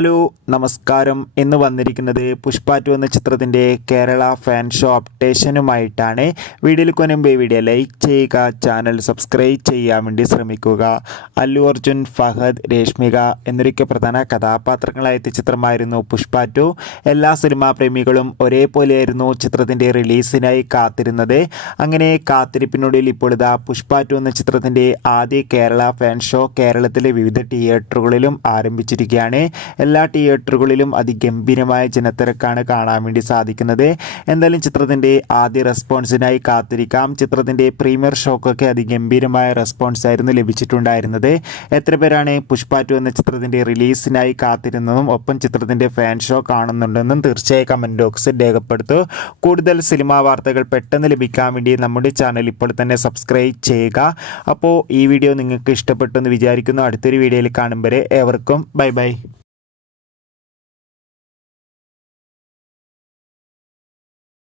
Hello നമസ്കാരം. ഇന്ന് വന്നിരിക്കുന്നത് പുഷ്പ 2 എന്ന ചിത്രത്തിൻ്റെ കേരള ഫാൻ ഷോ അപ്ഡേഷനുമായിട്ടാണ്. വീഡിയോയിൽ കൊനുമ്പേ വീഡിയോ ലൈക്ക് ചെയ്യുക, ചാനൽ സബ്സ്ക്രൈബ് ചെയ്യാൻ വേണ്ടി ശ്രമിക്കുക. അല്ലു അർജുൻ, ഫഹദ്, രേഷ്മിക എന്നൊക്കെ പ്രധാന കഥാപാത്രങ്ങളായ ചിത്രമായിരുന്നു പുഷ്പ 2. എല്ലാ സിനിമാ പ്രേമികളും ഒരേപോലെയായിരുന്നു ചിത്രത്തിൻ്റെ റിലീസിനായി കാത്തിരുന്നത്. അങ്ങനെ കാത്തിരിപ്പിനൊടുവിൽ ഇപ്പോൾ ഇതാ പുഷ്പ 2 എന്ന ചിത്രത്തിൻ്റെ ആദ്യ കേരള ഫാൻ ഷോ കേരളത്തിലെ വിവിധ തിയേറ്ററുകളിലും ആരംഭിച്ചിരിക്കുകയാണ്. എല്ലാ തിയേറ്ററുകളിലും അതിഗംഭീരമായ ജനത്തിരക്കാണ് കാണാൻ വേണ്ടി സാധിക്കുന്നത്. എന്തായാലും ചിത്രത്തിൻ്റെ ആദ്യ റെസ്പോൺസിനായി കാത്തിരിക്കാം. ചിത്രത്തിൻ്റെ പ്രീമിയർ ഷോക്കൊക്കെ അതിഗംഭീരമായ റെസ്പോൺസ് ആയിരുന്നു ലഭിച്ചിട്ടുണ്ടായിരുന്നത്. എത്ര പേരാണ് പുഷ്പ 2 എന്ന ചിത്രത്തിൻ്റെ റിലീസിനായി കാത്തിരുന്നതും ഒപ്പം ചിത്രത്തിൻ്റെ ഫാൻ ഷോ കാണുന്നുണ്ടെന്നും തീർച്ചയായും കമൻറ്റ് ബോക്സിൽ രേഖപ്പെടുത്തൂ. കൂടുതൽ സിനിമാ വാർത്തകൾ പെട്ടെന്ന് ലഭിക്കാൻ വേണ്ടി നമ്മുടെ ചാനൽ ഇപ്പോൾ തന്നെ സബ്സ്ക്രൈബ് ചെയ്യുക. അപ്പോൾ ഈ വീഡിയോ നിങ്ങൾക്ക് ഇഷ്ടപ്പെട്ടു എന്ന് വിചാരിക്കുന്നു. അടുത്തൊരു വീഡിയോയിൽ കാണും വരെ ഏവർക്കും ബൈ ബൈ.